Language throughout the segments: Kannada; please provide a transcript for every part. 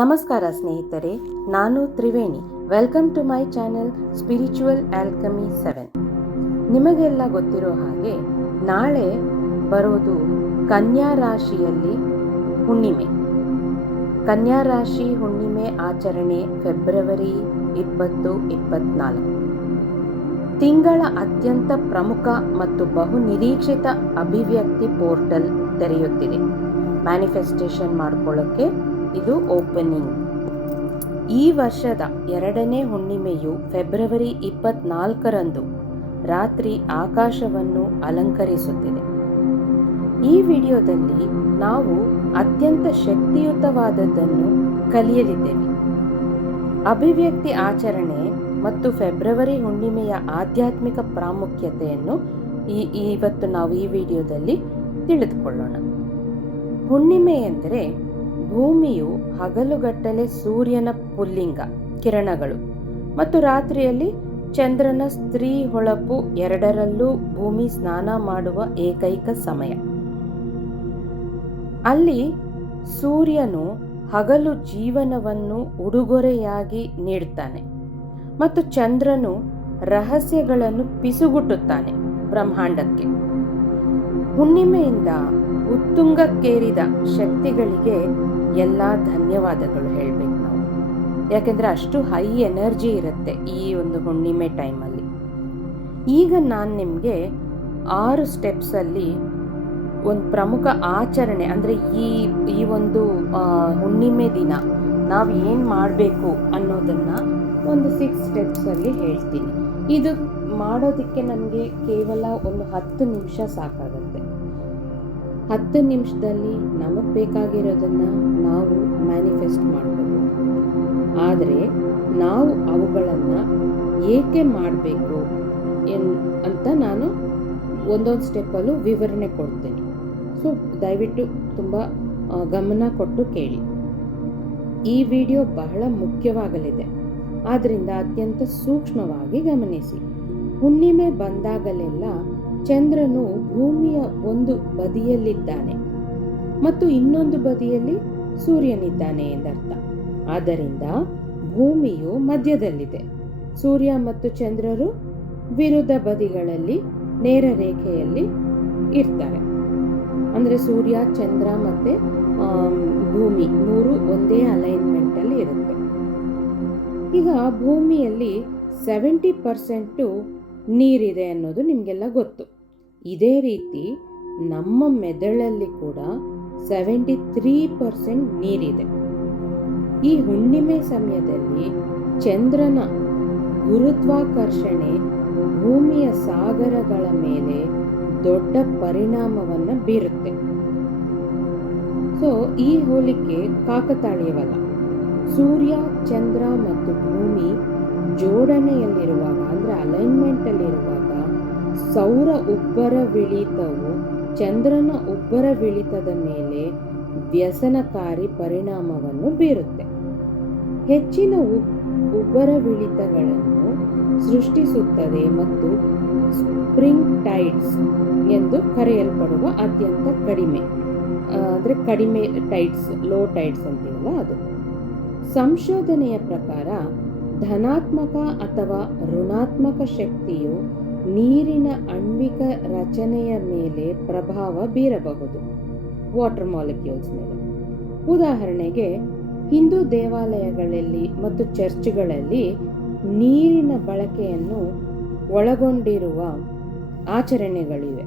ನಮಸ್ಕಾರ ಸ್ನೇಹಿತರೆ, ನಾನು Triveni. Welcome to my channel spiritual alchemy 7. ನಿಮಗೆಲ್ಲ ಗೊತ್ತಿರೋ ಹಾಗೆ ನಾಳೆ ಬರೋದು ಕನ್ಯಾ ರಾಶಿಯಲ್ಲಿ ಹುಣ್ಣಿಮೆ. ಕನ್ಯಾ ರಾಶಿ ಹುಣ್ಣಿಮೆ ಆಚರಣೆ ಫೆಬ್ರವರಿ 20-24. ತಿಂಗಳ ಅತ್ಯಂತ ಪ್ರಮುಖ ಮತ್ತು ಬಹುನಿರೀಕ್ಷಿತ ಅಭಿವ್ಯಕ್ತಿ ಪೋರ್ಟಲ್ ತೆರೆಯುತ್ತಿದೆ. ಮ್ಯಾನಿಫೆಸ್ಟೇಷನ್ ಮಾಡ್ಕೊಳ್ಳೋಕ್ಕೆ ಇದು ಓಪನಿಂಗ್. ಈ ವರ್ಷದ 2ನೇ ಹುಣ್ಣಿಮೆಯು ಫೆಬ್ರವರಿ 24ರಂದು ರಾತ್ರಿ ಆಕಾಶವನ್ನು ಅಲಂಕರಿಸುತ್ತಿದೆ. ಈ ವಿಡಿಯೋದಲ್ಲಿ ನಾವು ಅತ್ಯಂತ ಶಕ್ತಿಯುತವಾದದ್ದನ್ನು ಕಲಿಯಲಿದ್ದೇವೆ. ಅಭಿವ್ಯಕ್ತಿ ಆಚರಣೆ ಮತ್ತು ಫೆಬ್ರವರಿ ಹುಣ್ಣಿಮೆಯ ಆಧ್ಯಾತ್ಮಿಕ ಪ್ರಾಮುಖ್ಯತೆಯನ್ನು ಇವತ್ತು ನಾವು ಈ ವಿಡಿಯೋದಲ್ಲಿ ತಿಳಿದುಕೊಳ್ಳೋಣ. ಹುಣ್ಣಿಮೆ ಎಂದರೆ ಭೂಮಿಯು ಹಗಲುಗಟ್ಟಲೆ ಸೂರ್ಯನ ಪುಲ್ಲಿಂಗ ಕಿರಣಗಳು ಮತ್ತು ರಾತ್ರಿಯಲ್ಲಿ ಚಂದ್ರನ ಸ್ತ್ರೀ ಹೊಳಪು ಎರಡರಲ್ಲೂ ಭೂಮಿ ಸ್ನಾನ ಮಾಡುವ ಏಕೈಕ ಸಮಯ. ಅಲ್ಲಿ ಸೂರ್ಯನು ಹಗಲು ಜೀವನವನ್ನು ಉಡುಗೊರೆಯಾಗಿ ನೀಡುತ್ತಾನೆ ಮತ್ತು ಚಂದ್ರನು ರಹಸ್ಯಗಳನ್ನು ಪಿಸುಗುಟ್ಟುತ್ತಾನೆ ಬ್ರಹ್ಮಾಂಡಕ್ಕೆ. ಹುಣ್ಣಿಮೆಯಿಂದ ಉತ್ತುಂಗಕ್ಕೇರಿದ ಶಕ್ತಿಗಳಿಗೆ ಎಲ್ಲ ಧನ್ಯವಾದಗಳು ಹೇಳಬೇಕು ನಾವು. ಯಾಕೆಂದರೆ ಅಷ್ಟು ಹೈ ಎನರ್ಜಿ ಇರುತ್ತೆ ಈ ಒಂದು ಹುಣ್ಣಿಮೆ ಟೈಮಲ್ಲಿ. ಈಗ ನಾನು ನಿಮಗೆ 6 ಸ್ಟೆಪ್ಸಲ್ಲಿ ಒಂದು ಪ್ರಮುಖ ಆಚರಣೆ ಅಂದರೆ ಈ ಒಂದು ಹುಣ್ಣಿಮೆ ದಿನ ನಾವು ಏನು ಮಾಡಬೇಕು ಅನ್ನೋದನ್ನು ಒಂದು 6 ಸ್ಟೆಪ್ಸಲ್ಲಿ ಹೇಳ್ತೀನಿ. ಇದು ಮಾಡೋದಕ್ಕೆ ನಮಗೆ ಕೇವಲ ಒಂದು 10 ನಿಮಿಷ ಸಾಕಾಗುತ್ತೆ. 10 ನಿಮಿಷದಲ್ಲಿ ನಮಗೆ ಬೇಕಾಗಿರೋದನ್ನು ನಾವು ಮ್ಯಾನಿಫೆಸ್ಟ್ ಮಾಡ್ಕೋಬೋದು. ಆದರೆ ನಾವು ಅವುಗಳನ್ನು ಏಕೆ ಮಾಡಬೇಕು ಅಂತ ನಾನು ಒಂದೊಂದು ಸ್ಟೆಪ್ಪಲ್ಲೂ ವಿವರಣೆ ಕೊಡ್ತೀನಿ. ಸೊ ದಯವಿಟ್ಟು ತುಂಬ ಗಮನ ಕೊಟ್ಟು ಕೇಳಿ. ಈ ವಿಡಿಯೋ ಬಹಳ ಮುಖ್ಯವಾಗಲಿದೆ, ಆದ್ದರಿಂದ ಅತ್ಯಂತ ಸೂಕ್ಷ್ಮವಾಗಿ ಗಮನಿಸಿ. ಹುಣ್ಣಿಮೆ ಬಂದಾಗಲೆಲ್ಲ ಚಂದ್ರನು ಭೂಮಿಯ ಒಂದು ಬದಿಯಲ್ಲಿದ್ದಾನೆ ಮತ್ತು ಇನ್ನೊಂದು ಬದಿಯಲ್ಲಿ ಸೂರ್ಯನಿದ್ದಾನೆ ಎಂದರ್ಥ. ಆದ್ದರಿಂದ ಭೂಮಿಯು ಮಧ್ಯದಲ್ಲಿದೆ. ಸೂರ್ಯ ಮತ್ತು ಚಂದ್ರರು ವಿರುದ್ಧ ಬದಿಗಳಲ್ಲಿ ನೇರ ರೇಖೆಯಲ್ಲಿ ಇರ್ತಾರೆ. ಅಂದರೆ ಸೂರ್ಯ, ಚಂದ್ರ ಮತ್ತು ಭೂಮಿ 3 ಒಂದೇ ಅಲೈನ್ಮೆಂಟಲ್ಲಿ ಇರುತ್ತೆ. ಈಗ ಭೂಮಿಯಲ್ಲಿ 70% ನೀರಿದೆ ಅನ್ನೋದು ನಿಮಗೆಲ್ಲ ಗೊತ್ತು. ಇದೇ ರೀತಿ ನಮ್ಮ ಮೆದುಳಲ್ಲಿ ಕೂಡ 73% ನೀರಿದೆ. ಈ ಹುಣ್ಣಿಮೆ ಸಮಯದಲ್ಲಿ ಚಂದ್ರನ ಗುರುತ್ವಾಕರ್ಷಣೆ ಭೂಮಿಯ ಸಾಗರಗಳ ಮೇಲೆ ದೊಡ್ಡ ಪರಿಣಾಮವನ್ನು ಬೀರುತ್ತೆ. ಸೊ ಈ ಹೋಲಿಕೆ ಕಾಕತಾಳೀಯವಲ್ಲ. ಸೂರ್ಯ, ಚಂದ್ರ ಮತ್ತು ಭೂಮಿ ಜೋಡಣೆಯಲ್ಲಿರುವಾಗ ಅಂದರೆ ಅಲೈನ್ಮೆಂಟಲ್ಲಿರುವಾಗ ಸೌರ ಉಬ್ಬರವಿಳಿತವು ಚಂದ್ರನ ಉಬ್ಬರವಿಳಿತದ ಮೇಲೆ ವ್ಯಸನಕಾರಿ ಪರಿಣಾಮವನ್ನು ಬೀರುತ್ತೆ. ಹೆಚ್ಚಿನ ಉಬ್ಬರವಿಳಿತಗಳನ್ನು ಸೃಷ್ಟಿಸುತ್ತದೆ ಮತ್ತು ಸ್ಪ್ರಿಂಗ್ ಟೈಡ್ಸ್ ಎಂದು ಕರೆಯಲ್ಪಡುವ ಅತ್ಯಂತ ಕಡಿಮೆ ಟೈಡ್ಸ್, ಲೋ ಟೈಡ್ಸ್ ಅಂತೀವಲ್ಲ ಅದು. ಸಂಶೋಧನೆಯ ಪ್ರಕಾರ ಧನಾತ್ಮಕ ಅಥವಾ ಋಣಾತ್ಮಕ ಶಕ್ತಿಯು ನೀರಿನ ಆಣ್ವಿಕ ರಚನೆಯ ಮೇಲೆ ಪ್ರಭಾವ ಬೀರಬಹುದು, ವಾಟರ್ ಮಾಲಿಕ್ಯೂಲ್ಸ್ ಮೇಲೆ. ಉದಾಹರಣೆಗೆ ಹಿಂದೂ ದೇವಾಲಯಗಳಲ್ಲಿ ಮತ್ತು ಚರ್ಚ್ಗಳಲ್ಲಿ ನೀರಿನ ಬಳಕೆಯನ್ನು ಒಳಗೊಂಡಿರುವ ಆಚರಣೆಗಳಿವೆ.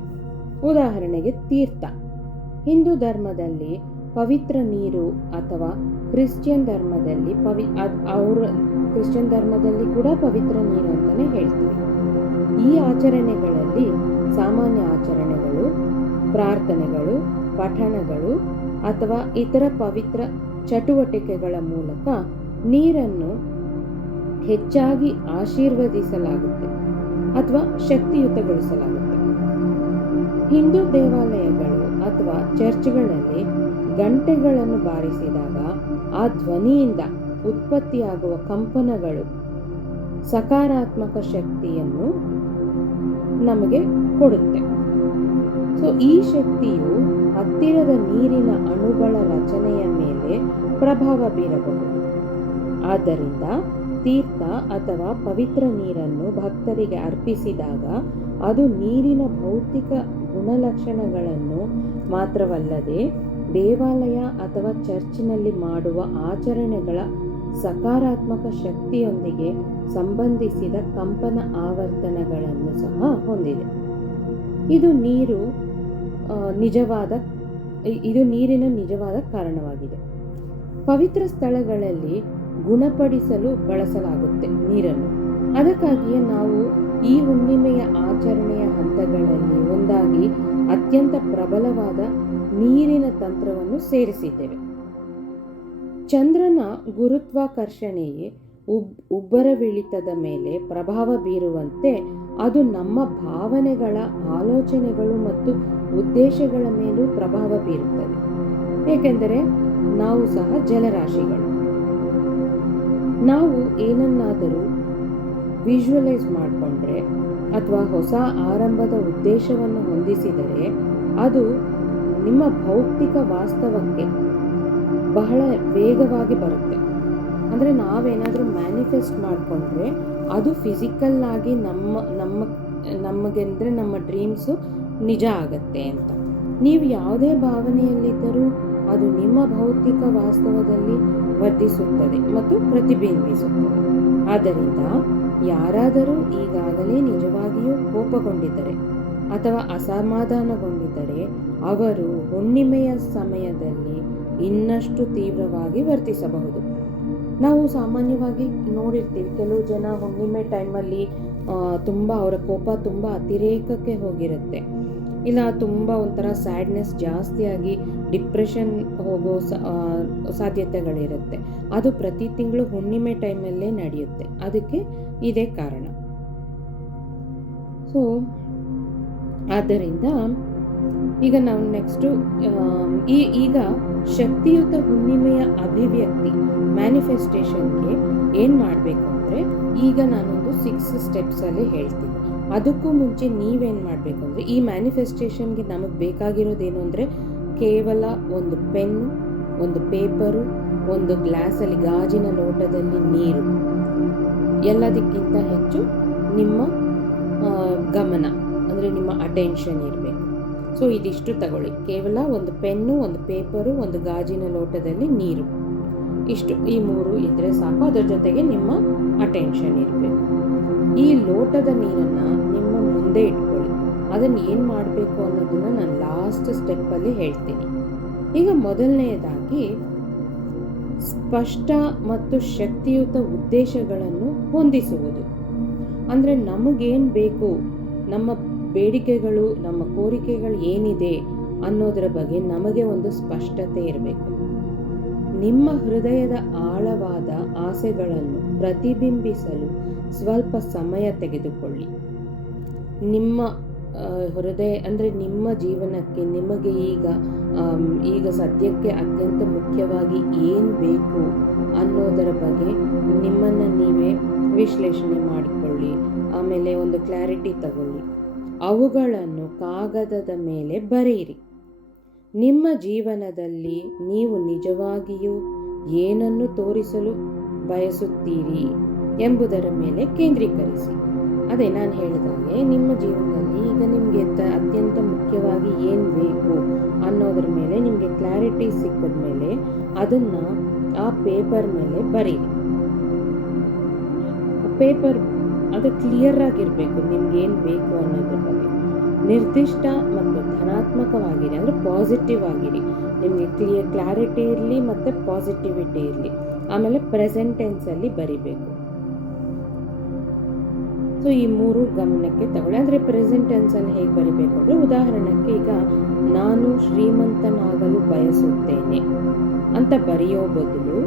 ಉದಾಹರಣೆಗೆ ತೀರ್ಥ. ಹಿಂದೂ ಧರ್ಮದಲ್ಲಿ ಪವಿತ್ರ ನೀರು ಅಥವಾ ಕ್ರಿಶ್ಚಿಯನ್ ಧರ್ಮದಲ್ಲಿ ಕೂಡ ಪವಿತ್ರ ನೀರು ಅಂತಲೇ ಹೇಳ್ತೀವಿ. ಈ ಆಚರಣೆಗಳಲ್ಲಿ ಸಾಮಾನ್ಯ ಆಚರಣೆಗಳು, ಪ್ರಾರ್ಥನೆಗಳು, ಪಠಣಗಳು ಅಥವಾ ಇತರ ಪವಿತ್ರ ಚಟುವಟಿಕೆಗಳ ಮೂಲಕ ನೀರನ್ನು ಹೆಚ್ಚಾಗಿ ಆಶೀರ್ವದಿಸಲಾಗುತ್ತೆ ಅಥವಾ ಶಕ್ತಿಯುತಗೊಳಿಸಲಾಗುತ್ತೆ. ಹಿಂದೂ ದೇವಾಲಯಗಳು ಅಥವಾ ಚರ್ಚ್ಗಳಲ್ಲಿ ಗಂಟೆಗಳನ್ನು ಬಾರಿಸಿದಾಗ ಆ ಧ್ವನಿಯಿಂದ ಉತ್ಪತ್ತಿಯಾಗುವ ಕಂಪನಗಳು ಸಕಾರಾತ್ಮಕ ಶಕ್ತಿಯನ್ನು ನಮಗೆ ಕೊಡುತ್ತೆ. ಸೊ ಈ ಶಕ್ತಿಯು ಹತ್ತಿರದ ನೀರಿನ ಅಣುಗಳ ರಚನೆಯ ಮೇಲೆ ಪ್ರಭಾವ ಬೀರಬಹುದು. ಆದ್ದರಿಂದ ತೀರ್ಥ ಅಥವಾ ಪವಿತ್ರ ನೀರನ್ನು ಭಕ್ತರಿಗೆ ಅರ್ಪಿಸಿದಾಗ ಅದು ನೀರಿನ ಭೌತಿಕ ಗುಣಲಕ್ಷಣಗಳನ್ನು ಮಾತ್ರವಲ್ಲದೆ ದೇವಾಲಯ ಅಥವಾ ಚರ್ಚಿನಲ್ಲಿ ಮಾಡುವ ಆಚರಣೆಗಳ ಸಕಾರಾತ್ಮಕ ಶಕ್ತಿಯೊಂದಿಗೆ ಸಂಬಂಧಿಸಿದ ಕಂಪನ ಆವರ್ತನಗಳನ್ನು ಸಹ ಹೊಂದಿದೆ. ಇದು ನೀರಿನ ನಿಜವಾದ ಕಾರಣವಾಗಿದೆ. ಪವಿತ್ರ ಸ್ಥಳಗಳಲ್ಲಿ ಗುಣಪಡಿಸಲು ಬಳಸಲಾಗುತ್ತೆ ನೀರನ್ನು. ಅದಕ್ಕಾಗಿಯೇ ನಾವು ಈ ಹುಣ್ಣಿಮೆಯ ಆಚರಣೆಯ ಹಂತಗಳಲ್ಲಿ ಒಂದಾಗಿ ಅತ್ಯಂತ ಪ್ರಬಲವಾದ ನೀರಿನ ತಂತ್ರವನ್ನು ಸೇರಿಸಿದ್ದೇವೆ. ಚಂದ್ರನ ಗುರುತ್ವಾಕರ್ಷಣೆಯೇ ಉಬ್ಬರವಿಳಿತದ ಮೇಲೆ ಪ್ರಭಾವ ಬೀರುವಂತೆ ಅದು ನಮ್ಮ ಭಾವನೆಗಳ, ಆಲೋಚನೆಗಳು ಮತ್ತು ಉದ್ದೇಶಗಳ ಮೇಲೂ ಪ್ರಭಾವ ಬೀರುತ್ತದೆ. ಏಕೆಂದರೆ ನಾವು ಸಹ ಜಲರಾಶಿಗಳು. ನಾವು ಏನನ್ನಾದರೂ ವಿಜುವಲೈಸ್ ಮಾಡಿಕೊಂಡ್ರೆ ಅಥವಾ ಹೊಸ ಆರಂಭದ ಉದ್ದೇಶವನ್ನು ಹೊಂದಿಸಿದರೆ ಅದು ನಿಮ್ಮ ಭೌತಿಕ ವಾಸ್ತವಕ್ಕೆ ಬಹಳ ವೇಗವಾಗಿ ಬರುತ್ತೆ. ಅಂದರೆ ನಾವೇನಾದರೂ ಮ್ಯಾನಿಫೆಸ್ಟ್ ಮಾಡಿಕೊಂಡ್ರೆ ಅದು ಫಿಸಿಕಲ್ ಆಗಿ ನಮಗೆ ಅಂದರೆ ನಮ್ಮ ಡ್ರೀಮ್ಸು ನಿಜ ಆಗತ್ತೆ ಅಂತ. ನೀವು ಯಾವುದೇ ಭಾವನೆಯಲ್ಲಿದ್ದರೂ ಅದು ನಿಮ್ಮ ಭೌತಿಕ ವಾಸ್ತವದಲ್ಲಿ ವರ್ಧಿಸುತ್ತದೆ ಮತ್ತು ಪ್ರತಿಬಿಂಬಿಸುತ್ತದೆ. ಆದ್ದರಿಂದ ಯಾರಾದರೂ ಈಗಾಗಲೇ ನಿಜವಾಗಿಯೂ ಕೋಪಗೊಂಡಿದ್ದರೆ ಅಥವಾ ಅಸಮಾಧಾನಗೊಂಡಿದ್ದರೆ ಅವರು ಹುಣ್ಣಿಮೆಯ ಸಮಯದಲ್ಲಿ ಇನ್ನಷ್ಟು ತೀವ್ರವಾಗಿ ವರ್ತಿಸಬಹುದು. ನಾವು ಸಾಮಾನ್ಯವಾಗಿ ನೋಡಿರ್ತೀವಿ, ಕೆಲವು ಜನ ಹುಣ್ಣಿಮೆ ಟೈಮಲ್ಲಿ ತುಂಬ ಅವರ ಕೋಪ ತುಂಬ ಅತಿರೇಕಕ್ಕೆ ಹೋಗಿರುತ್ತೆ, ಇಲ್ಲ ತುಂಬ ಒಂಥರ ಸ್ಯಾಡ್ನೆಸ್ ಜಾಸ್ತಿಯಾಗಿ ಡಿಪ್ರೆಷನ್ ಹೋಗೋ ಸಾಧ್ಯತೆಗಳಿರುತ್ತೆ. ಅದು ಪ್ರತಿ ತಿಂಗಳು ಹುಣ್ಣಿಮೆ ಟೈಮಲ್ಲೇ ನಡೆಯುತ್ತೆ. ಅದಕ್ಕೆ ಇದೇ ಕಾರಣ. ಸೊ ಆದ್ದರಿಂದ ಈಗ ನಾವು ನೆಕ್ಸ್ಟು ಈಗ ಶಕ್ತಿಯುತ ಹುಣ್ಣಿಮೆಯ ಅಭಿವ್ಯಕ್ತಿ ಮ್ಯಾನಿಫೆಸ್ಟೇಷನ್ಗೆ ಏನು ಮಾಡಬೇಕು ಅಂದರೆ, ಈಗ ನಾನೊಂದು 6 ಸ್ಟೆಪ್ಸಲ್ಲಿ ಹೇಳ್ತೀನಿ. ಅದಕ್ಕೂ ಮುಂಚೆ ನೀವೇನು ಮಾಡಬೇಕು ಅಂದರೆ, ಈ ಮ್ಯಾನಿಫೆಸ್ಟೇಷನ್ಗೆ ನಮಗೆ ಬೇಕಾಗಿರೋದೇನು ಅಂದರೆ, ಕೇವಲ ಒಂದು ಪೆನ್ನು, ಒಂದು ಪೇಪರು, ಒಂದು ಗ್ಲಾಸಲ್ಲಿ ಗಾಜಿನ ಲೋಟದಲ್ಲಿ ನೀರು, ಎಲ್ಲದಕ್ಕಿಂತ ಹೆಚ್ಚು ನಿಮ್ಮ ಗಮನ ಅಂದರೆ ನಿಮ್ಮ ಅಟೆನ್ಷನ್ ಇರಬೇಕು. ಸೊ ಇದಿಷ್ಟು ತಗೊಳ್ಳಿ. ಕೇವಲ ಒಂದು ಪೆನ್ನು, ಒಂದು ಪೇಪರು, ಒಂದು ಗಾಜಿನ ಲೋಟದಲ್ಲಿ ನೀರು, ಇಷ್ಟು, ಈ 3 ಇದ್ದರೆ ಸಾಕು. ಅದರ ಜೊತೆಗೆ ನಿಮ್ಮ ಅಟೆನ್ಷನ್ ಇರಬೇಕು. ಈ ಲೋಟದ ನೀರನ್ನು ನಿಮ್ಮ ಮುಂದೆ ಇಟ್ಕೊಳ್ಳಿ. ಅದನ್ನು ಏನು ಮಾಡಬೇಕು ಅನ್ನೋದನ್ನು ನಾನು ಲಾಸ್ಟ್ ಸ್ಟೆಪ್ಪಲ್ಲಿ ಹೇಳ್ತೀನಿ. ಈಗ ಮೊದಲನೆಯದಾಗಿ ಸ್ಪಷ್ಟ ಮತ್ತು ಶಕ್ತಿಯುತ ಉದ್ದೇಶಗಳನ್ನು ಹೊಂದಿಸುವುದು. ಅಂದರೆ ನಮಗೇನು ಬೇಕು, ನಮ್ಮ ಬೇಡಿಕೆಗಳು, ನಮ್ಮ ಕೋರಿಕೆಗಳು ಏನಿದೆ ಅನ್ನೋದರ ಬಗ್ಗೆ ನಮಗೆ ಒಂದು ಸ್ಪಷ್ಟತೆ ಇರಬೇಕು. ನಿಮ್ಮ ಹೃದಯದ ಆಳವಾದ ಆಸೆಗಳನ್ನು ಪ್ರತಿಬಿಂಬಿಸಲು ಸ್ವಲ್ಪ ಸಮಯ ತೆಗೆದುಕೊಳ್ಳಿ. ನಿಮ್ಮ ಹೃದಯ ಅಂದರೆ ನಿಮ್ಮ ಜೀವನಕ್ಕೆ ನಿಮಗೆ ಈಗ ಸದ್ಯಕ್ಕೆ ಅತ್ಯಂತ ಮುಖ್ಯವಾಗಿ ಏನು ಬೇಕು ಅನ್ನೋದರ ಬಗ್ಗೆ ನಿಮ್ಮನ್ನು ನೀವೇ ವಿಶ್ಲೇಷಣೆ ಮಾಡಿಕೊಳ್ಳಿ. ಆಮೇಲೆ ಒಂದು ಕ್ಲಾರಿಟಿ ತಗೊಳ್ಳಿ. ಅವುಗಳನ್ನು ಕಾಗದದ ಮೇಲೆ ಬರೆಯಿರಿ. ನಿಮ್ಮ ಜೀವನದಲ್ಲಿ ನೀವು ನಿಜವಾಗಿಯೂ ಏನನ್ನು ತೋರಿಸಲು ಬಯಸುತ್ತೀರಿ ಎಂಬುದರ ಮೇಲೆ ಕೇಂದ್ರೀಕರಿಸಿ. ಅದೇ ನಾನು ಹೇಳಿದಾಗೆ, ನಿಮ್ಮ ಜೀವನದಲ್ಲಿ ಈಗ ನಿಮಗೆ ಅತ್ಯಂತ ಮುಖ್ಯವಾಗಿ ಏನು ಬೇಕು ಅನ್ನೋದ್ರ ಮೇಲೆ ನಿಮಗೆ ಕ್ಲಾರಿಟಿ ಸಿಕ್ಕಿದ ಮೇಲೆ ಅದನ್ನು ಆ ಪೇಪರ್ ಮೇಲೆ ಬರೀರಿ. ಪೇಪರ್ ಅದು ಕ್ಲಿಯರ್ ಆಗಿರಬೇಕು, ನಿಮ್ಗೇನು ಬೇಕು ಅನ್ನೋದ್ರ ಬಗ್ಗೆ. ನಿರ್ದಿಷ್ಟ ಮತ್ತು ಧನಾತ್ಮಕವಾಗಿರಿ, ಅಂದರೆ ಪಾಸಿಟಿವ್ ಆಗಿರಿ. ನಿಮಗೆ ಕ್ಲಾರಿಟಿ ಇರಲಿ ಮತ್ತು ಪಾಸಿಟಿವಿಟಿ ಇರಲಿ. ಆಮೇಲೆ ಪ್ರೆಸೆಂಟ್ ಟೆನ್ಸಲ್ಲಿ ಬರಿಬೇಕು. ಸೊ ಈ 3 ಗಮನಕ್ಕೆ ತಗೊಳ್ಳಿ. ಅಂದರೆ ಪ್ರೆಸೆಂಟ್ ಟೆನ್ಸಲ್ಲಿ ಹೇಗೆ ಬರಿಬೇಕು ಅಂದರೆ, ಉದಾಹರಣೆಗೆ ಈಗ ನಾನು ಶ್ರೀಮಂತನಾಗಲು ಬಯಸುತ್ತೇನೆ ಅಂತ ಬರೆಯೋ ಬದಲು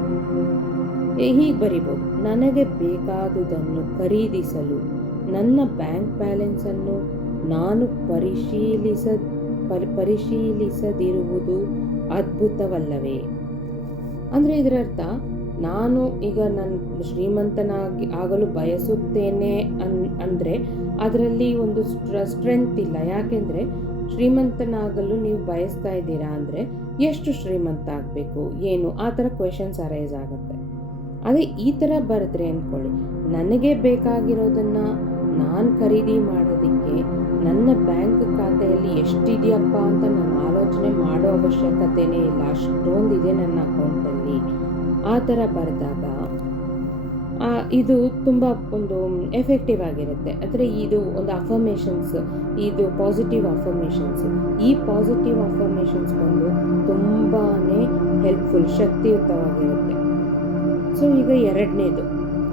ಹೀಗೆ ಬರಿಬೋದು: ನನಗೆ ಬೇಕಾದುದನ್ನು ಖರೀದಿಸಲು ನನ್ನ ಬ್ಯಾಂಕ್ ಬ್ಯಾಲೆನ್ಸನ್ನು ನಾನು ಪರಿಶೀಲಿಸದಿರುವುದು ಅದ್ಭುತವಲ್ಲವೇ? ಅಂದರೆ ಇದರರ್ಥ, ನಾನು ಈಗ ಆಗಲು ಬಯಸುತ್ತೇನೆ ಅಂದರೆ ಅದರಲ್ಲಿ ಒಂದು ಸ್ಟ್ರೆಂತ್ ಇಲ್ಲ. ಯಾಕೆಂದರೆ ಶ್ರೀಮಂತನಾಗಲು ನೀವು ಬಯಸ್ತಾ ಇದ್ದೀರಾ ಅಂದರೆ ಎಷ್ಟು ಶ್ರೀಮಂತ ಆಗಬೇಕು, ಏನು, ಆ ಥರ ಕ್ವೆಶನ್ಸ್ ಅರೈಸ್ ಆಗುತ್ತೆ. ಅದೇ ಈ ಥರ ಬರೆದ್ರೆ ಅಂದ್ಕೊಳ್ಳಿ, ನನಗೆ ಬೇಕಾಗಿರೋದನ್ನು ನಾನು ಖರೀದಿ ಮಾಡೋದಕ್ಕೆ ನನ್ನ ಬ್ಯಾಂಕ್ ಖಾತೆಯಲ್ಲಿ ಎಷ್ಟಿದೆಯಪ್ಪ ಅಂತ ನಾನು ಆಲೋಚನೆ ಮಾಡೋ ಅವಶ್ಯಕತೆಯೇ ಇಲ್ಲ, ಅಷ್ಟೊಂದಿದೆ ನನ್ನ ಅಕೌಂಟಲ್ಲಿ. ಆ ಥರ ಬರೆದಾಗ ಇದು ತುಂಬ ಒಂದು ಎಫೆಕ್ಟಿವ್ ಆಗಿರುತ್ತೆ. ಅಂದರೆ ಇದು ಒಂದು ಅಫರ್ಮೇಷನ್ಸ್, ಇದು ಪಾಸಿಟಿವ್ ಅಫರ್ಮೇಷನ್ಸ್. ಈ ಪಾಸಿಟಿವ್ ಅಫರ್ಮೇಷನ್ಸ್ ಬಂದು ತುಂಬಾ ಹೆಲ್ಪ್ಫುಲ್, ಶಕ್ತಿಯುತವಾಗಿರುತ್ತೆ. ಸೊ ಈಗ ಎರಡನೇದು,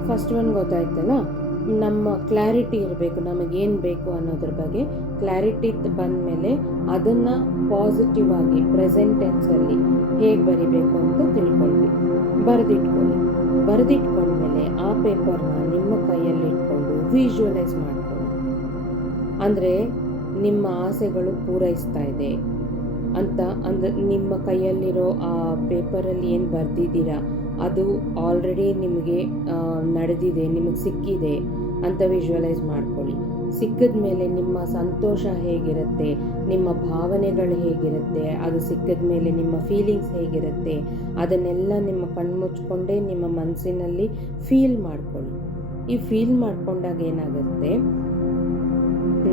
ಫಸ್ಟ್ ಒನ್ ಗೊತ್ತಾಯ್ತಲ್ಲ, ನಮ್ಮ ಕ್ಲಾರಿಟಿ ಇರಬೇಕು, ನಮಗೇನು ಬೇಕು ಅನ್ನೋದ್ರ ಬಗ್ಗೆ ಕ್ಲಾರಿಟಿ ಬಂದಮೇಲೆ ಅದನ್ನು ಪಾಸಿಟಿವ್ ಆಗಿ ಪ್ರೆಸೆಂಟ್ ಟೆನ್ಸಲ್ಲಿ ಹೇಗೆ ಬರಿಬೇಕು ಅಂತ ತಿಳ್ಕೊಂಡ್ವಿ. ಬರೆದಿಟ್ಕೊಂಡ್ಮೇಲೆ ಆ ಪೇಪರ್ನ ನಿಮ್ಮ ಕೈಯಲ್ಲಿ ಇಟ್ಕೊಂಡು ವಿಜುವಲೈಸ್ ಮಾಡ್ಕೊಳ್ಳಿ. ಅಂದರೆ ನಿಮ್ಮ ಆಸೆಗಳು ಪೂರೈಸ್ತಾ ಇದೆ ಅಂತ, ನಿಮ್ಮ ಕೈಯಲ್ಲಿರೋ ಆ ಪೇಪರಲ್ಲಿ ಏನು ಬರೆದಿದ್ದೀರಾ ಅದು ಆಲ್ರೆಡಿ ನಿಮಗೆ ನಡೆದಿದೆ, ನಿಮಗೆ ಸಿಕ್ಕಿದೆ ಅಂತ ವಿಜುವಲೈಸ್ ಮಾಡ್ಕೊಳ್ಳಿ. ಸಿಕ್ಕಿದ ಮೇಲೆ ನಿಮ್ಮ ಸಂತೋಷ ಹೇಗಿರುತ್ತೆ, ನಿಮ್ಮ ಭಾವನೆಗಳು ಹೇಗಿರುತ್ತೆ, ಅದು ಸಿಕ್ಕಿದ ಮೇಲೆ ನಿಮ್ಮ ಫೀಲಿಂಗ್ಸ್ ಹೇಗಿರುತ್ತೆ, ಅದನ್ನೆಲ್ಲ ನಿಮ್ಮ ಕಣ್ಮುಚ್ಕೊಂಡೇ ನಿಮ್ಮ ಮನಸ್ಸಿನಲ್ಲಿ ಫೀಲ್ ಮಾಡ್ಕೊಳ್ಳಿ. ಈ ಫೀಲ್ ಮಾಡ್ಕೊಂಡಾಗ ಏನಾಗುತ್ತೆ,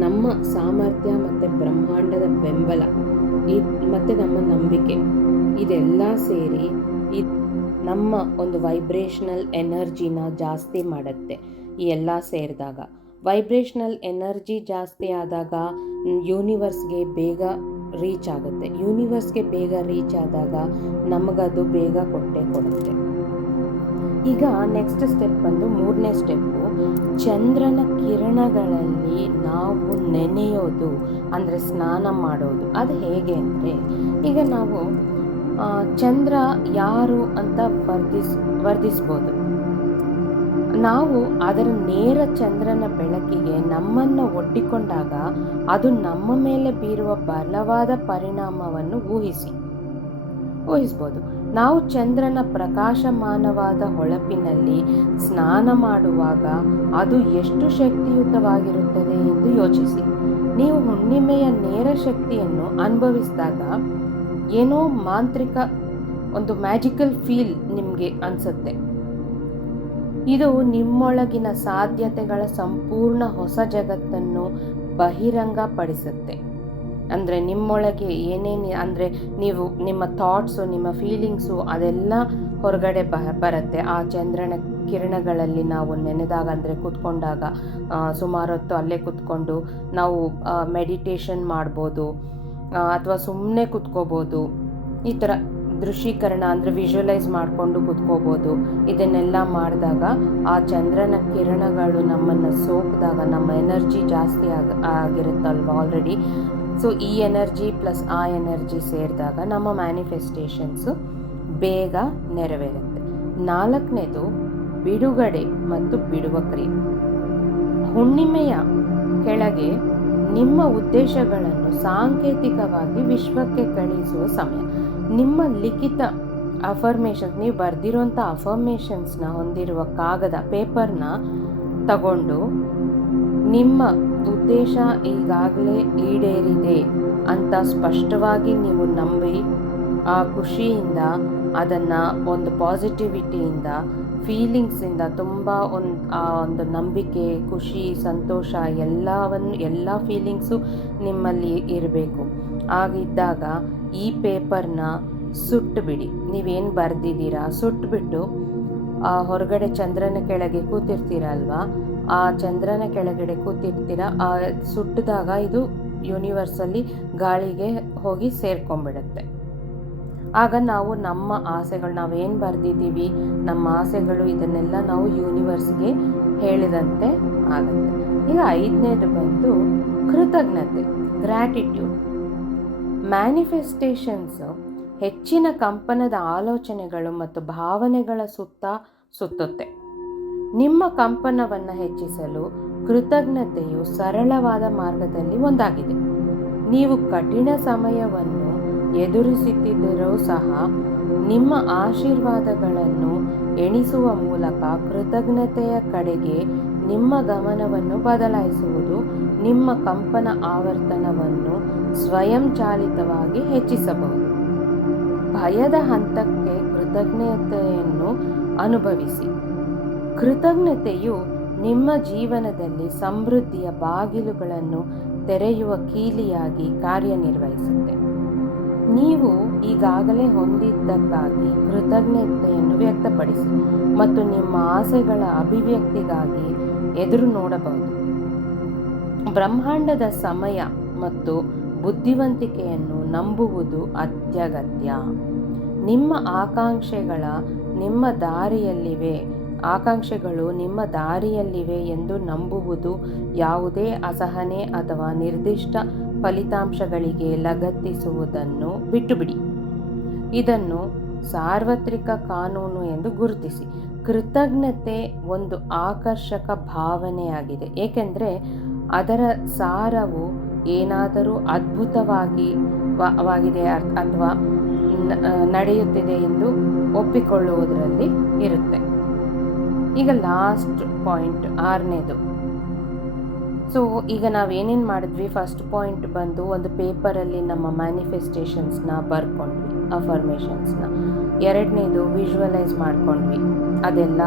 ನಮ್ಮ ಸಾಮರ್ಥ್ಯ ಮತ್ತು ಬ್ರಹ್ಮಾಂಡದ ಬೆಂಬಲ ಮತ್ತು ನಮ್ಮ ನಂಬಿಕೆ ಇದೆಲ್ಲ ಸೇರಿ ನಮ್ಮ ಒಂದು ವೈಬ್ರೇಷನಲ್ ಎನರ್ಜಿನ ಜಾಸ್ತಿ ಮಾಡುತ್ತೆ. ಈ ಎಲ್ಲ ಸೇರಿದಾಗ ವೈಬ್ರೇಷನಲ್ ಎನರ್ಜಿ ಜಾಸ್ತಿ ಆದಾಗ ಯೂನಿವರ್ಸ್ಗೆ ಬೇಗ ರೀಚ್ ಆಗುತ್ತೆ. ಯೂನಿವರ್ಸ್ಗೆ ಬೇಗ ರೀಚ್ ಆದಾಗ ನಮಗದು ಬೇಗ ಕೊಡುತ್ತೆ. ಈಗ ನೆಕ್ಸ್ಟ್ ಸ್ಟೆಪ್ ಬಂದು ಮೂರನೇ ಸ್ಟೆಪ್ಪು, ಚಂದ್ರನ ಕಿರಣಗಳಲ್ಲಿ ನಾವು ನೆನೆಯೋದು, ಅಂದರೆ ಸ್ನಾನ ಮಾಡೋದು. ಅದು ಹೇಗೆ ಅಂದರೆ, ಈಗ ನಾವು ಚಂದ್ರ ಯಾರು ಅಂತ ವರ್ಧಿಸ್ಬೋದು. ನಾವು ಅದರ ನೇರ ಚಂದ್ರನ ಬೆಳಕಿಗೆ ನಮ್ಮನ್ನು ಒಡ್ಡಿಕೊಂಡಾಗ ಅದು ನಮ್ಮ ಮೇಲೆ ಬೀರುವ ಬಲವಾದ ಪರಿಣಾಮವನ್ನು ಊಹಿಸ್ಬೋದು. ನಾವು ಚಂದ್ರನ ಪ್ರಕಾಶಮಾನವಾದ ಹೊಳಪಿನಲ್ಲಿ ಸ್ನಾನ ಮಾಡುವಾಗ ಅದು ಎಷ್ಟು ಶಕ್ತಿಯುತವಾಗಿರುತ್ತದೆ ಎಂದು ಯೋಚಿಸಿ. ನೀವು ಹುಣ್ಣಿಮೆಯ ನೇರ ಶಕ್ತಿಯನ್ನು ಅನುಭವಿಸಿದಾಗ ಏನೋ ಮಾಂತ್ರಿಕ ಒಂದು ಮ್ಯಾಜಿಕಲ್ ಫೀಲ್ ನಿಮಗೆ ಅನಿಸುತ್ತೆ. ಇದು ನಿಮ್ಮೊಳಗಿನ ಸಾಧ್ಯತೆಗಳ ಸಂಪೂರ್ಣ ಹೊಸ ಜಗತ್ತನ್ನು ಬಹಿರಂಗಪಡಿಸುತ್ತೆ. ಅಂದರೆ ನಿಮ್ಮೊಳಗೆ ಏನೇನು, ಅಂದರೆ ನೀವು ನಿಮ್ಮ ಥಾಟ್ಸು, ನಿಮ್ಮ ಫೀಲಿಂಗ್ಸು ಅದೆಲ್ಲ ಹೊರಗಡೆ ಬರುತ್ತೆ. ಆ ಚಂದ್ರನ ಕಿರಣಗಳಲ್ಲಿ ನಾವು ನೆನೆದಾಗ, ಅಂದರೆ ಕೂತ್ಕೊಂಡಾಗ ಸುಮಾರು ಹೊತ್ತು ಅಲ್ಲೇ ಕೂತ್ಕೊಂಡು ನಾವು ಮೆಡಿಟೇಷನ್ ಮಾಡ್ಬೋದು, ಅಥವಾ ಸುಮ್ಮನೆ ಕೂತ್ಕೋಬೋದು. ಈ ಥರ ದೃಶ್ಯೀಕರಣ ಅಂದರೆ ವಿಜುವಲೈಸ್ ಮಾಡಿಕೊಂಡು ಕೂತ್ಕೋಬೋದು. ಇದನ್ನೆಲ್ಲ ಮಾಡಿದಾಗ ಆ ಚಂದ್ರನ ಕಿರಣಗಳು ನಮ್ಮನ್ನು ಸೋಕಿದಾಗ ನಮ್ಮ ಎನರ್ಜಿ ಜಾಸ್ತಿ ಆಗಿರುತ್ತಲ್ವ ಆಲ್ರೆಡಿ. ಸೊ ಈ ಎನರ್ಜಿ ಪ್ಲಸ್ ಆ ಎನರ್ಜಿ ಸೇರಿದಾಗ ನಮ್ಮ ಮ್ಯಾನಿಫೆಸ್ಟೇಷನ್ಸು ಬೇಗ ನೆರವೇರುತ್ತೆ. ನಾಲ್ಕನೇದು ಬಿಡುಗಡೆ ಮತ್ತು ಬಿಡುವ ಕ್ರಿಯೆ. ಹುಣ್ಣಿಮೆಯ ಕೆಳಗೆ ನಿಮ್ಮ ಉದ್ದೇಶಗಳನ್ನು ಸಾಂಕೇತಿಕವಾಗಿ ವಿಶ್ವಕ್ಕೆ ಕಳಿಸುವ ಸಮಯ. ನಿಮ್ಮ ಲಿಖಿತ ಅಫರ್ಮೇಷನ್ಸ್, ನೀವು ಬರೆದಿರೋಂಥ ಅಫರ್ಮೇಷನ್ಸ್ನ ಹೊಂದಿರುವ ಕಾಗದ ಪೇಪರ್ನ ತಗೊಂಡು ನಿಮ್ಮ ಉದ್ದೇಶ ಈಗಾಗಲೇ ಈಡೇರಿದೆ ಅಂತ ಸ್ಪಷ್ಟವಾಗಿ ನೀವು ನಂಬಿ ಆ ಖುಷಿಯಿಂದ ಅದನ್ನು ಒಂದು ಪಾಸಿಟಿವಿಟಿಯಿಂದ ಫೀಲಿಂಗ್ಸಿಂದ ತುಂಬ ಒಂದು ನಂಬಿಕೆ, ಖುಷಿ, ಸಂತೋಷ ಎಲ್ಲ ಫೀಲಿಂಗ್ಸು ನಿಮ್ಮಲ್ಲಿ ಇರಬೇಕು. ಆಗಿದ್ದಾಗ ಈ ಪೇಪರ್ನ ಸುಟ್ಟುಬಿಡಿ. ನೀವೇನು ಬರೆದಿದ್ದೀರಾ ಸುಟ್ಟುಬಿಟ್ಟು ಹೊರಗಡೆ ಚಂದ್ರನ ಕೆಳಗೆ ಕೂತಿರ್ತೀರಲ್ವ, ಆ ಚಂದ್ರನ ಕೆಳಗಡೆ ಕೂತಿರ್ತೀರ, ಸುಟ್ಟಿದಾಗ ಇದು ಯೂನಿವರ್ಸಲ್ಲಿ ಗಾಳಿಗೆ ಹೋಗಿ ಸೇರ್ಕೊಂಡ್ಬಿಡುತ್ತೆ. ಆಗ ನಾವು ನಮ್ಮ ಆಸೆಗಳು, ನಾವೇನು ಬರೆದಿದ್ದೀವಿ, ನಮ್ಮ ಆಸೆಗಳು, ಇದನ್ನೆಲ್ಲ ನಾವು ಯೂನಿವರ್ಸ್ಗೆ ಹೇಳಿದಂತೆ ಆಗುತ್ತೆ. ಈಗ ಐದನೇದು ಬಂದು ಕೃತಜ್ಞತೆ, ಗ್ರ್ಯಾಟಿಟ್ಯೂಡ್. ಮ್ಯಾನಿಫೆಸ್ಟೇಷನ್ಸ್ ಹೆಚ್ಚಿನ ಕಂಪನದ ಆಲೋಚನೆಗಳು ಮತ್ತು ಭಾವನೆಗಳ ಸುತ್ತುತ್ತೆ. ನಿಮ್ಮ ಕಂಪನವನ್ನು ಹೆಚ್ಚಿಸಲು ಕೃತಜ್ಞತೆಯು ಸರಳವಾದ ಮಾರ್ಗದಲ್ಲಿ ಒಂದಾಗಿದೆ. ನೀವು ಕಠಿಣ ಸಮಯವನ್ನು ಎದುರಿಸುತ್ತಿದ್ದರೂ ಸಹ ನಿಮ್ಮ ಆಶೀರ್ವಾದಗಳನ್ನು ಎಣಿಸುವ ಮೂಲಕ ಕೃತಜ್ಞತೆಯ ಕಡೆಗೆ ನಿಮ್ಮ ಗಮನವನ್ನು ಬದಲಾಯಿಸುವುದು ನಿಮ್ಮ ಕಂಪನ ಆವರ್ತನವನ್ನು ಸ್ವಯಂಚಾಲಿತವಾಗಿ ಹೆಚ್ಚಿಸಬಹುದು. ಭಯದ ಹಂತಕ್ಕೆ ಕೃತಜ್ಞತೆಯನ್ನು ಅನುಭವಿಸಿ. ಕೃತಜ್ಞತೆಯು ನಿಮ್ಮ ಜೀವನದಲ್ಲಿ ಸಮೃದ್ಧಿಯ ಬಾಗಿಲುಗಳನ್ನು ತೆರೆಯುವ ಕೀಲಿಯಾಗಿ ಕಾರ್ಯನಿರ್ವಹಿಸುತ್ತೆ. ನೀವು ಈಗಾಗಲೇ ಹೊಂದಿದ್ದಕ್ಕಾಗಿ ಕೃತಜ್ಞತೆಯನ್ನು ವ್ಯಕ್ತಪಡಿಸಿ ಮತ್ತು ನಿಮ್ಮ ಆಸೆಗಳ ಅಭಿವ್ಯಕ್ತಿಗಾಗಿ ಎದುರು ನೋಡಬಹುದು. ಬ್ರಹ್ಮಾಂಡದ ಸಮಯ ಮತ್ತು ಬುದ್ಧಿವಂತಿಕೆಯನ್ನು ನಂಬುವುದು ಅತ್ಯಗತ್ಯ. ನಿಮ್ಮ ಆಕಾಂಕ್ಷೆಗಳು ನಿಮ್ಮ ದಾರಿಯಲ್ಲಿವೆ ಎಂದು ನಂಬುವುದು ಯಾವುದೇ ಅಸಹನೆ ಅಥವಾ ನಿರ್ದಿಷ್ಟ ಫಲಿತಾಂಶಗಳಿಗೆ ಲಗತ್ತಿಸುವುದನ್ನು ಬಿಟ್ಟುಬಿಡಿ. ಇದನ್ನು ಸಾರ್ವತ್ರಿಕ ಕಾನೂನು ಎಂದು ಗುರುತಿಸಿ. ಕೃತಜ್ಞತೆ ಒಂದು ಆಕರ್ಷಕ ಭಾವನೆಯಾಗಿದೆ, ಏಕೆಂದರೆ ಅದರ ಸಾರವು ಏನಾದರೂ ಅದ್ಭುತವಾಗಿದೆ ಅಥವಾ ನಡೆಯುತ್ತಿದೆ ಎಂದು ಒಪ್ಪಿಕೊಳ್ಳುವುದರಲ್ಲಿ ಇರುತ್ತೆ. ಈಗ ಲಾಸ್ಟ್ ಪಾಯಿಂಟ್, 6ನೇದು. ಸೊ ಈಗ ನಾವೇನೇನು ಮಾಡಿದ್ವಿ, ಫಸ್ಟ್ ಪಾಯಿಂಟ್ ಬಂದು ಒಂದು ಪೇಪರಲ್ಲಿ ನಮ್ಮ ಮ್ಯಾನಿಫೆಸ್ಟೇಷನ್ಸ್ನ ಬರ್ಕೊಂಡ್ವಿ, ಅಫರ್ಮೇಷನ್ಸ್ನ. 2ನೇದು ವಿಜುವಲೈಸ್ ಮಾಡ್ಕೊಂಡ್ವಿ, ಅದೆಲ್ಲ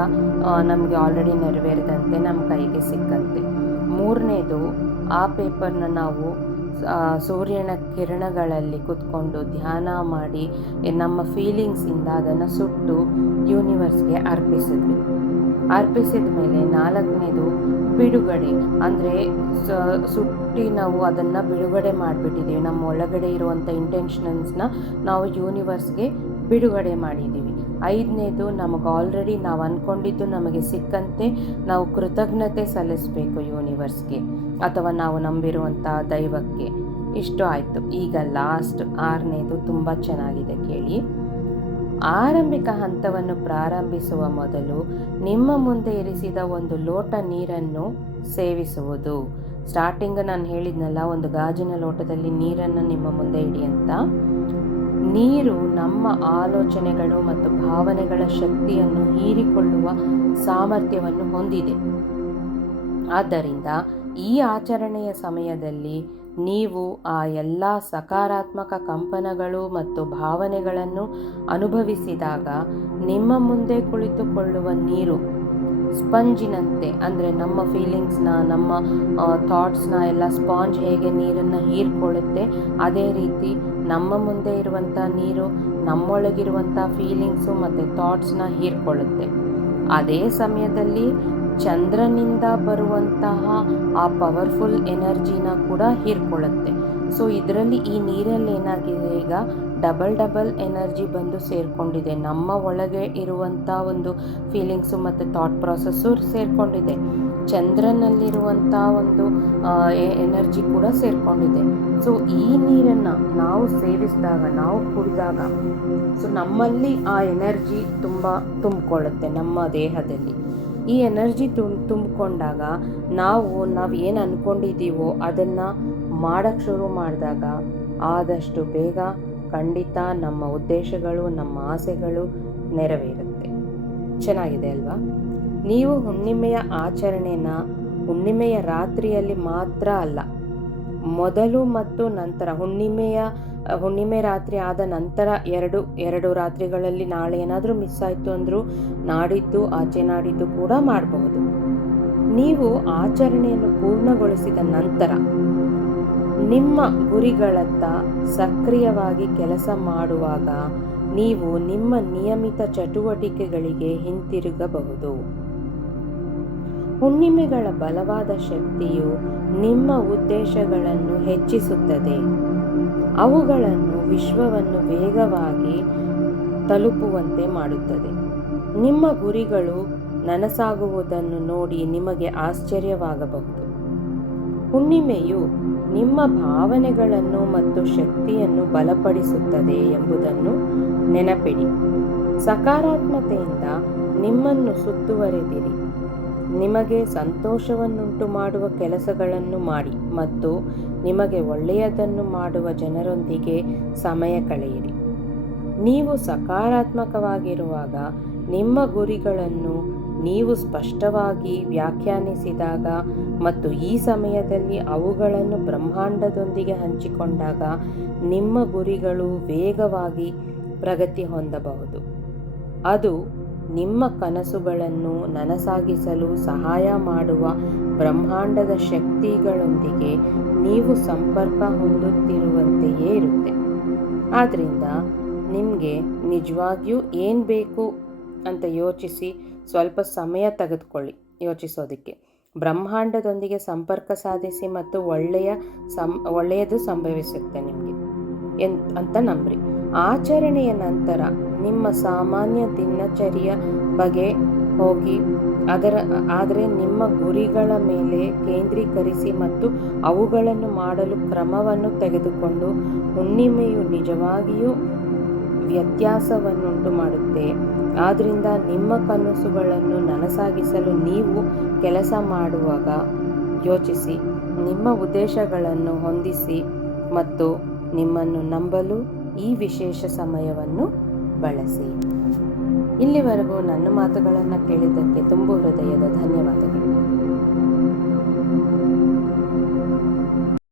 ನಮಗೆ ಆಲ್ರೆಡಿ ನೆರವೇರಿದಂತೆ ನಮ್ಮ ಕೈಗೆ ಸಿಕ್ಕಂತೆ. 3ನೇದು ಆ ಪೇಪರ್ನ ನಾವು ಸೂರ್ಯನ ಕಿರಣಗಳಲ್ಲಿ ಕೂತ್ಕೊಂಡು ಧ್ಯಾನ ಮಾಡಿ ನಮ್ಮ ಫೀಲಿಂಗ್ಸಿಂದ ಅದನ್ನು ಸುಟ್ಟು ಯೂನಿವರ್ಸ್ಗೆ ಅರ್ಪಿಸಿದ ಮೇಲೆ 4ನೇದು ಬಿಡುಗಡೆ, ಅಂದರೆ ಸುಟ್ಟಿ ನಾವು ಅದನ್ನು ಬಿಡುಗಡೆ ಮಾಡಿಬಿಟ್ಟಿದ್ದೀವಿ. ನಮ್ಮ ಒಳಗಡೆ ಇರುವಂಥ ಇಂಟೆನ್ಷನ್ಸ್ನ ನಾವು ಯೂನಿವರ್ಸ್ಗೆ ಬಿಡುಗಡೆ ಮಾಡಿದ್ದೀವಿ. 5ನೇದು ನಮಗೆ ಆಲ್ರೆಡಿ ನಾವು ಅಂದ್ಕೊಂಡಿದ್ದು ನಮಗೆ ಸಿಕ್ಕಂತೆ ನಾವು ಕೃತಜ್ಞತೆ ಸಲ್ಲಿಸಬೇಕು ಯೂನಿವರ್ಸ್ಗೆ ಅಥವಾ ನಾವು ನಂಬಿರುವಂಥ ದೈವಕ್ಕೆ. ಇಷ್ಟು ಆಯಿತು. ಈಗ ಲಾಸ್ಟ್ 6ನೇದು ತುಂಬ ಚೆನ್ನಾಗಿದೆ, ಕೇಳಿ. ಆರಂಭಿಕ ಹಂತವನ್ನು ಪ್ರಾರಂಭಿಸುವ ಮೊದಲು ನಿಮ್ಮ ಮುಂದೆ ಇರಿಸಿದ ಒಂದು ಲೋಟ ನೀರನ್ನು ಸೇವಿಸುವುದು. ಸ್ಟಾರ್ಟಿಂಗ್ ನಾನು ಹೇಳಿದ್ನಲ್ಲ, ಒಂದು ಗಾಜಿನ ಲೋಟದಲ್ಲಿ ನೀರನ್ನು ನಿಮ್ಮ ಮುಂದೆ ಇಡಿ ಅಂತ. ನೀರು ನಮ್ಮ ಆಲೋಚನೆಗಳು ಮತ್ತು ಭಾವನೆಗಳ ಶಕ್ತಿಯನ್ನು ಹೀರಿಕೊಳ್ಳುವ ಸಾಮರ್ಥ್ಯವನ್ನು ಹೊಂದಿದೆ. ಆದ್ದರಿಂದ ಈ ಆಚರಣೆಯ ಸಮಯದಲ್ಲಿ ನೀವು ಆ ಎಲ್ಲ ಸಕಾರಾತ್ಮಕ ಕಂಪನಗಳು ಮತ್ತು ಭಾವನೆಗಳನ್ನು ಅನುಭವಿಸಿದಾಗ ನಿಮ್ಮ ಮುಂದೆ ಕುಳಿತುಕೊಳ್ಳುವ ನೀರು ಸ್ಪಂಜಿನಂತೆ, ಅಂದರೆ ನಮ್ಮ ಫೀಲಿಂಗ್ಸ್ನ, ನಮ್ಮ ಥಾಟ್ಸ್ನ ಎಲ್ಲ ಸ್ಪಾಂಜ್ ಹೇಗೆ ನೀರನ್ನು ಹೀರ್ಕೊಳ್ಳುತ್ತೆ, ಅದೇ ರೀತಿ ನಮ್ಮ ಮುಂದೆ ಇರುವಂಥ ನೀರು ನಮ್ಮೊಳಗಿರುವಂಥ ಫೀಲಿಂಗ್ಸು ಮತ್ತು ಥಾಟ್ಸ್ನ ಹೀರ್ಕೊಳ್ಳುತ್ತೆ. ಅದೇ ಸಮಯದಲ್ಲಿ ಚಂದ್ರನಿಂದ ಬರುವಂತಹ ಆ ಪವರ್ಫುಲ್ ಎನರ್ಜಿನ ಕೂಡ ಹೀರ್ಕೊಳ್ಳುತ್ತೆ. ಸೊ ಇದರಲ್ಲಿ ಈ ನೀರಲ್ಲಿ ಏನಾಗಿದೆ, ಈಗ ಡಬಲ್ ಎನರ್ಜಿ ಬಂದು ಸೇರಿಕೊಂಡಿದೆ. ನಮ್ಮ ಒಳಗೆ ಇರುವಂಥ ಒಂದು ಫೀಲಿಂಗ್ಸು ಮತ್ತು ಥಾಟ್ ಪ್ರಾಸೆಸ್ಸು ಸೇರಿಕೊಂಡಿದೆ. ಚಂದ್ರನಲ್ಲಿರುವಂಥ ಒಂದು ಎನರ್ಜಿ ಕೂಡ ಸೇರಿಕೊಂಡಿದೆ. ಸೊ ಈ ನೀರನ್ನು ನಾವು ಸೇವಿಸಿದಾಗ, ನಾವು ಕುಡಿದಾಗ, ಸೊ ನಮ್ಮಲ್ಲಿ ಆ ಎನರ್ಜಿ ತುಂಬಿಕೊಳ್ಳುತ್ತೆ ನಮ್ಮ ದೇಹದಲ್ಲಿ. ಈ ಎನರ್ಜಿ ತುಂಬಿಕೊಂಡಾಗ ನಾವು ಏನು ಅಂದ್ಕೊಂಡಿದ್ದೀವೋ ಅದನ್ನು ಮಾಡೋಕ್ಕೆ ಶುರು ಮಾಡಿದಾಗ ಆದಷ್ಟು ಬೇಗ ಖಂಡಿತ ನಮ್ಮ ಉದ್ದೇಶಗಳು, ನಮ್ಮ ಆಸೆಗಳು ನೆರವೇರುತ್ತೆ. ಚೆನ್ನಾಗಿದೆ ಅಲ್ವಾ? ನೀವು ಹುಣ್ಣಿಮೆಯ ಆಚರಣೆನ ಹುಣ್ಣಿಮೆಯ ರಾತ್ರಿಯಲ್ಲಿ ಮಾತ್ರ ಅಲ್ಲ, ಮೊದಲು ಮತ್ತು ನಂತರ ಹುಣ್ಣಿಮೆ ರಾತ್ರಿ ಆದ ನಂತರ ಎರಡು ರಾತ್ರಿಗಳಲ್ಲಿ ನಾಳೆ ಏನಾದರೂ ಮಿಸ್ ಆಯಿತು ಅಂದರೂ ನಾಡಿದ್ದು ಆಚೆ ನಾಡಿದ್ದು ಕೂಡ ಮಾಡಬಹುದು. ನೀವು ಆಚರಣೆಯನ್ನು ಪೂರ್ಣಗೊಳಿಸಿದ ನಂತರ ನಿಮ್ಮ ಗುರಿಗಳತ್ತ ಸಕ್ರಿಯವಾಗಿ ಕೆಲಸ ಮಾಡುವಾಗ ನೀವು ನಿಮ್ಮ ನಿಯಮಿತ ಚಟುವಟಿಕೆಗಳಿಗೆ ಹಿಂತಿರುಗಬಹುದು. ಹುಣ್ಣಿಮೆಗಳ ಬಲವಾದ ಶಕ್ತಿಯು ನಿಮ್ಮ ಉದ್ದೇಶಗಳನ್ನು ಹೆಚ್ಚಿಸುತ್ತದೆ. ಅವುಗಳನ್ನು ವಿಶ್ವವನ್ನು ವೇಗವಾಗಿ ತಲುಪುವಂತೆ ಮಾಡುತ್ತದೆ. ನಿಮ್ಮ ಗುರಿಗಳು ನನಸಾಗುವುದನ್ನು ನೋಡಿ ನಿಮಗೆ ಆಶ್ಚರ್ಯವಾಗಬಹುದು. ಹುಣ್ಣಿಮೆಯು ನಿಮ್ಮ ಭಾವನೆಗಳನ್ನು ಮತ್ತು ಶಕ್ತಿಯನ್ನು ಬಲಪಡಿಸುತ್ತದೆ ಎಂಬುದನ್ನು ನೆನಪಿಡಿ. ಸಕಾರಾತ್ಮಕತೆಯಿಂದ ನಿಮ್ಮನ್ನು ಸುತ್ತುವರೆದಿರಿ. ನಿಮಗೆ ಸಂತೋಷವನ್ನುಂಟು ಮಾಡುವ ಕೆಲಸಗಳನ್ನು ಮಾಡಿ ಮತ್ತು ನಿಮಗೆ ಒಳ್ಳೆಯದನ್ನು ಮಾಡುವ ಜನರೊಂದಿಗೆ ಸಮಯ ಕಳೆಯಿರಿ. ನೀವು ಸಕಾರಾತ್ಮಕವಾಗಿರುವಾಗ ನಿಮ್ಮ ಗುರಿಗಳನ್ನು ನೀವು ಸ್ಪಷ್ಟವಾಗಿ ವ್ಯಾಖ್ಯಾನಿಸಿದಾಗ ಮತ್ತು ಈ ಸಮಯದಲ್ಲಿ ಅವುಗಳನ್ನು ಬ್ರಹ್ಮಾಂಡದೊಂದಿಗೆ ಹಂಚಿಕೊಂಡಾಗ ನಿಮ್ಮ ಗುರಿಗಳು ವೇಗವಾಗಿ ಪ್ರಗತಿ ಹೊಂದಬಹುದು. ಅದು ನಿಮ್ಮ ಕನಸುಗಳನ್ನು ನನಸಾಗಿಸಲು ಸಹಾಯ ಮಾಡುವ ಬ್ರಹ್ಮಾಂಡದ ಶಕ್ತಿಗಳೊಂದಿಗೆ ನೀವು ಸಂಪರ್ಕ ಹೊಂದುತ್ತಿರುವಂತೆಯೇ ಇರುತ್ತೆ. ಆದ್ದರಿಂದ ನಿಮಗೆ ನಿಜವಾಗಿಯೂ ಏನು ಬೇಕು ಅಂತ ಯೋಚಿಸಿ ಸ್ವಲ್ಪ ಸಮಯ ತೆಗೆದುಕೊಳ್ಳಿ ಯೋಚಿಸೋದಕ್ಕೆ. ಬ್ರಹ್ಮಾಂಡದೊಂದಿಗೆ ಸಂಪರ್ಕ ಸಾಧಿಸಿ ಮತ್ತು ಒಳ್ಳೆಯದು ಸಂಭವಿಸುತ್ತೆ ನಿಮಗೆ ಅಂತ ನಂಬ್ರಿ. ಆಚರಣೆಯ ನಂತರ ನಿಮ್ಮ ಸಾಮಾನ್ಯ ದಿನಚರಿಯ ಬಗ್ಗೆ ಹೋಗಿ ಆದರೆ ನಿಮ್ಮ ಗುರಿಗಳ ಮೇಲೆ ಕೇಂದ್ರೀಕರಿಸಿ ಮತ್ತು ಅವುಗಳನ್ನು ಮಾಡಲು ಕ್ರಮವನ್ನು ತೆಗೆದುಕೊಂಡು ಹುಣ್ಣಿಮೆಯು ನಿಜವಾಗಿಯೂ ವ್ಯತ್ಯಾಸವನ್ನುಂಟು ಮಾಡುತ್ತೆ. ಆದ್ದರಿಂದ ನಿಮ್ಮ ಕನಸುಗಳನ್ನು ನನಸಾಗಿಸಲು ನೀವು ಕೆಲಸ ಮಾಡುವಾಗ ಯೋಚಿಸಿ, ನಿಮ್ಮ ಉದ್ದೇಶಗಳನ್ನು ಹೊಂದಿಸಿ ಮತ್ತು ನಿಮ್ಮನ್ನು ನಂಬಲು ಈ ವಿಶೇಷ ಸಮಯವನ್ನು ಬಳಸಿ. ಇಲ್ಲಿವರೆಗೂ ನನ್ನ ಮಾತುಗಳನ್ನು ಕೇಳಿದ್ದಕ್ಕೆ